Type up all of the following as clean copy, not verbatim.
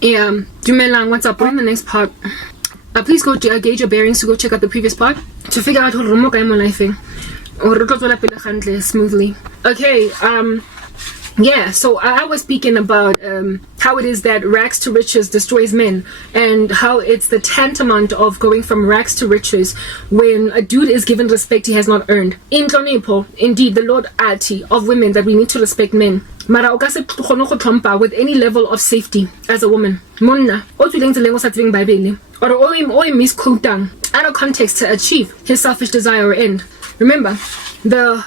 Yeah, dumelang, what's up? We're in the next part. Please go to gauge your bearings to go check out the previous part to figure out how to life smoothly. Okay, yeah, so I was speaking about how it is that rags to riches destroys men, and how it's the tantamount of going from rags to riches when a dude is given respect he has not earned. In Tlonipo, indeed, the Lord Ati of women that we need to respect men. Mara o ka se kgone go tlhompha with any level of safety as a woman. Monna, o tswileng tseleng o sa tsebeng Bible, or o misquotang out of context to achieve his selfish desire or end. Remember, the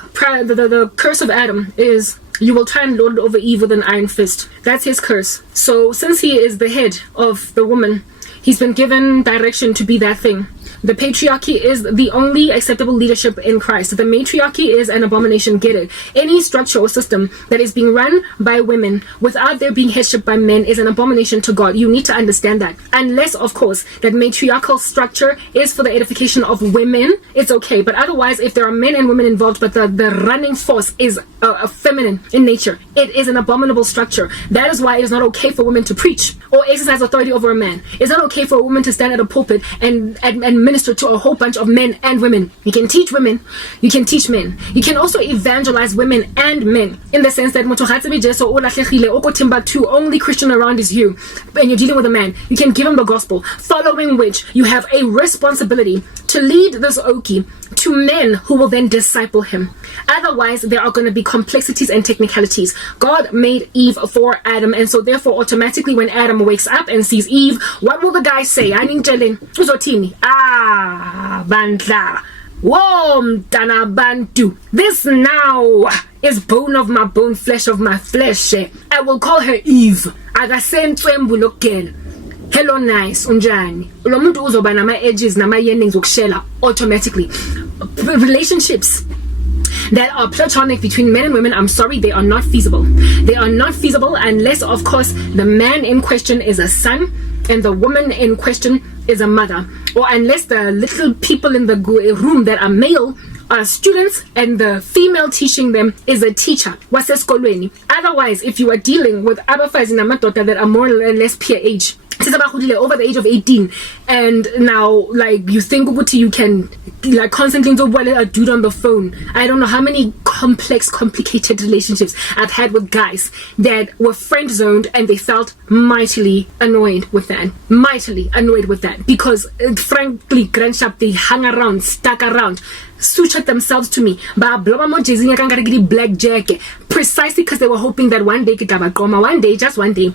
curse of Adam is you will try and lord over Eve with an iron fist. That's his curse. So since he is the head of the woman, he's been given direction to be that thing. The patriarchy is the only acceptable leadership in Christ. The matriarchy is an abomination. Get it? Any structure or system that is being run by women without there being headship by men is an abomination to God. You need to understand that. Unless, of course, that matriarchal structure is for the edification of women, it's okay. But otherwise, if there are men and women involved, but the running force is feminine in nature, it is an abominable structure. That is why it is not okay for women to preach or exercise authority over a man. It's not okay for a woman to stand at a pulpit and minister to a whole bunch of men and women. You can teach women, you can teach men. You can also evangelize women and men, in the sense that only Christian around is you, and you're dealing with a man. You can give him the gospel, following which you have a responsibility to lead this okie to men who will then disciple him. Otherwise, there are going to be complexities and technicalities. God made Eve for Adam, and so therefore automatically when Adam wakes up and sees Eve, what will the guy say? Bandla. Whoa, mtana bantu. This now is bone of my bone, flesh of my flesh. I will call her Eve. Hello, nice, unjani. Lo muntu uzoba nama edges, nama endings ukushela automatically. Relationships that are platonic between men and women, I'm sorry, they are not feasible. They are not feasible unless, of course, the man in question is a son and the woman in question is a mother, or unless the little people in the room that are male are students and the female teaching them is a teacher. Otherwise, if you are dealing with abafazi namadota that are more or less peer age, over the age of 18, and now like you think you can like constantly a dude on the phone. I don't know how many complicated relationships I've had with guys that were friend zoned and they felt mightily annoyed with that because frankly grandship they hung around, stuck around, sutured themselves to me black jacket precisely because they were hoping that one day just one day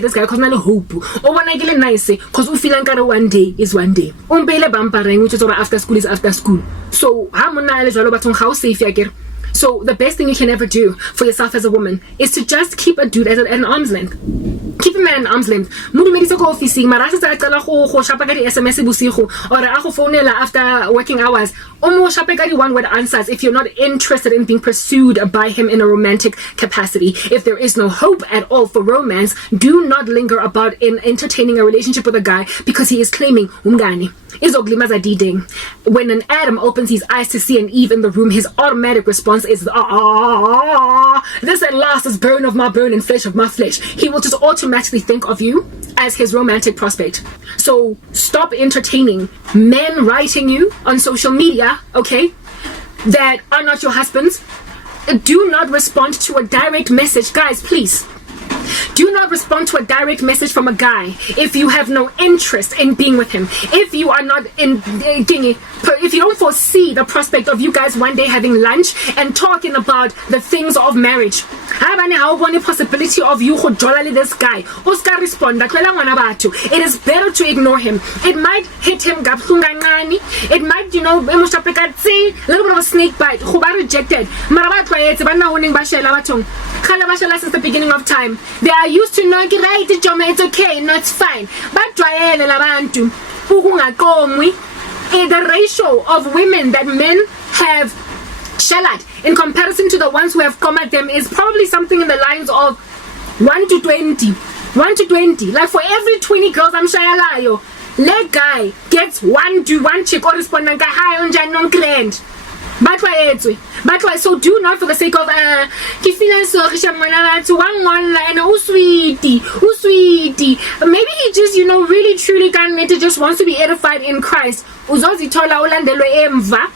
this guy cause hope when I get nice cause we feel like one day is one day which is after school is after school. So how safe you get. So the best thing you can ever do for yourself as a woman is to just keep a dude at an arm's length. Keep a man at an arm's length. After working hours, one word answers if you're not interested in being pursued by him in a romantic capacity. If there is no hope at all for romance, do not linger about in entertaining a relationship with a guy because he is claiming umgani. When an Adam opens his eyes to see an Eve in the room, his automatic response is this at last is bone of my bone and flesh of my flesh. He will just automatically think of you as his romantic prospect. So stop entertaining men writing you on social media, okay, that are not your husbands. Do not respond to a direct message, guys, please. Do not respond to a direct message from a guy if you have no interest in being with him. If you are not if you don't foresee the prospect of you guys one day having lunch and talking about the things of marriage. How possibility of you this guy? Respond. It is better to ignore him. It might hit him. It might, a little bit of a snake bite. Rejected. Since the beginning of time. They are used to knowing it's okay, no, it's fine. But the ratio of women that men have shellared in comparison to the ones who have come at them is probably something in the lines of 1 to 20. 1 to 20. Like for every 20 girls I'm that guy gets one chick or respond hi on grand. So do not for the sake of ke feel sorry shamana to one online sweetie. Maybe he just really truly just wants to be edified in Christ. Uzozithola ulandelwe emva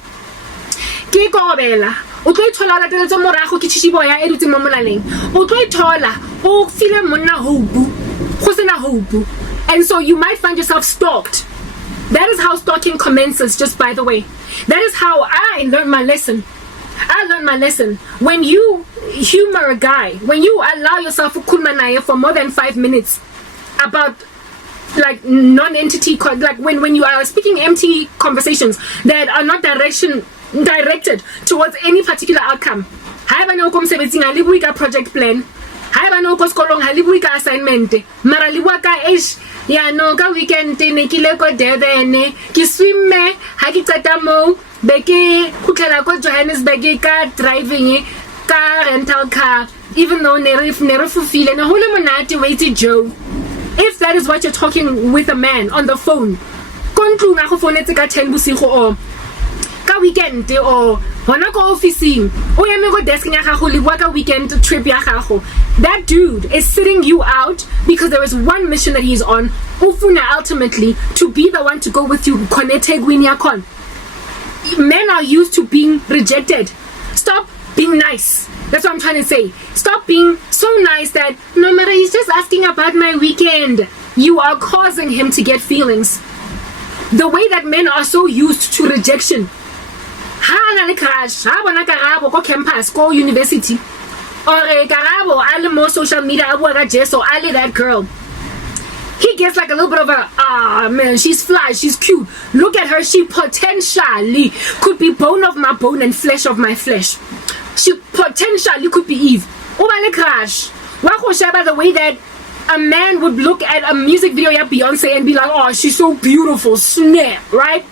ke kobela o tlo ithola la tletso morago ke tshiboya e dutse mo molaleng o tlo ithola o feel monna hope go sena hope, and so you might find yourself stalked. That is how stalking commences, just by the way. That is how I learned my lesson. When you humor a guy, when you allow yourself to kulmanaye for more than 5 minutes about like non-entity, like when you are speaking empty conversations that are not directed towards any particular outcome. Ha ba no ko msebetsing a le bua ka project plan. Ha ba no ko sekolong ha le bua ka assignment. Mara le bua ka ya no ka weekend ne ke le ko Durban ke swimme ha ke qeta mo be ke khutlela ko Johannesburg ka driving ka rental car, even though ne re fufile na hole monate wait Joe. If that is what you're talking with a man on the phone, kontlung a go fonetse ka 10 bosigo o ka weekend o hona ko officing o eme go desk ya gago le bua ka weekend trip ya gago, that dude is sitting you out because there is one mission that he's on, ufuna ultimately to be the one to go with you connect win ya con. Men are used to being rejected. Stop being nice. That's what I'm trying to say. Stop being so nice that no matter he's just asking about my weekend, you are causing him to get feelings. The way that men are so used to rejection. Ha na le crush, ha bona karabo ko campus, ko university. Or karabo ale mo social media a bua ka Jeso, ale that girl. He gets like a little bit of a, man, she's fly, she's cute. Look at her, she potentially could be bone of my bone and flesh of my flesh. She potentially could be Eve. Obale crash. Wako shaba the way that a man would look at a music video of Beyonce and be like, oh, she's so beautiful, snap, right?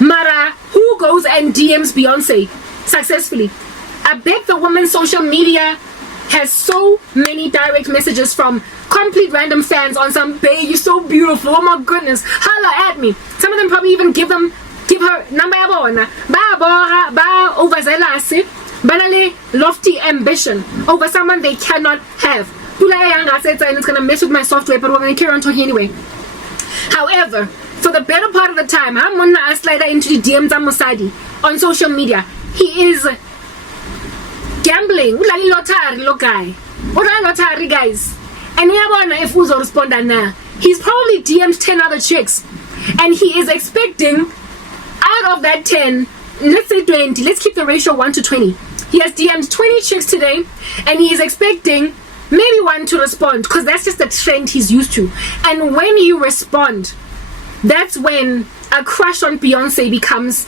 Mara, who goes and DMs Beyonce successfully? I bet the woman's social media has so many direct messages from complete random fans on some, babe, you're so beautiful, oh my goodness, holla at me. Some of them probably even give her number yabona ba overzealous, banale lofty ambition over someone they cannot have. And it's gonna mess with my software, but we're gonna carry on talking anyway. However, for the better part of the time, I'm gonna slide into the DMs Musadi on social media. He is gambling. Lottery guys. And we have if who's respond now. He's probably DM'd 10 other chicks. And he is expecting out of that 10, let's say 20, let's keep the ratio 1 to 20. He has DM'd 20 chicks today, and he is expecting maybe one to respond, because that's just the trend he's used to. And when you respond, that's when a crush on Beyonce becomes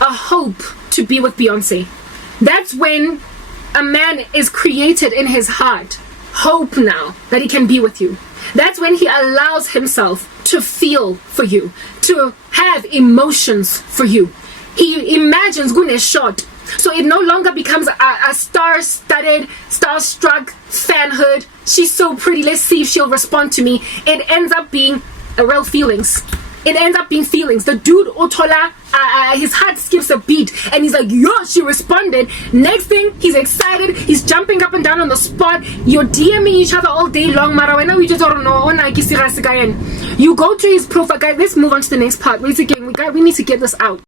a hope to be with Beyonce. That's when a man is created in his heart hope now that he can be with you. That's when he allows himself to feel for you, to have emotions for you. He imagines Gune shot. So it no longer becomes a star-studded, star-struck fanhood. She's so pretty, let's see if she'll respond to me. It ends up being real feelings. It ends up being feelings. The dude Otola, his heart skips a beat and he's like, yo, she responded. Next thing, he's excited, he's jumping up and down on the spot. You're DMing each other all day long. We just don't know. You go to his profile, guys. Let's move on to the next part. We need to get this out.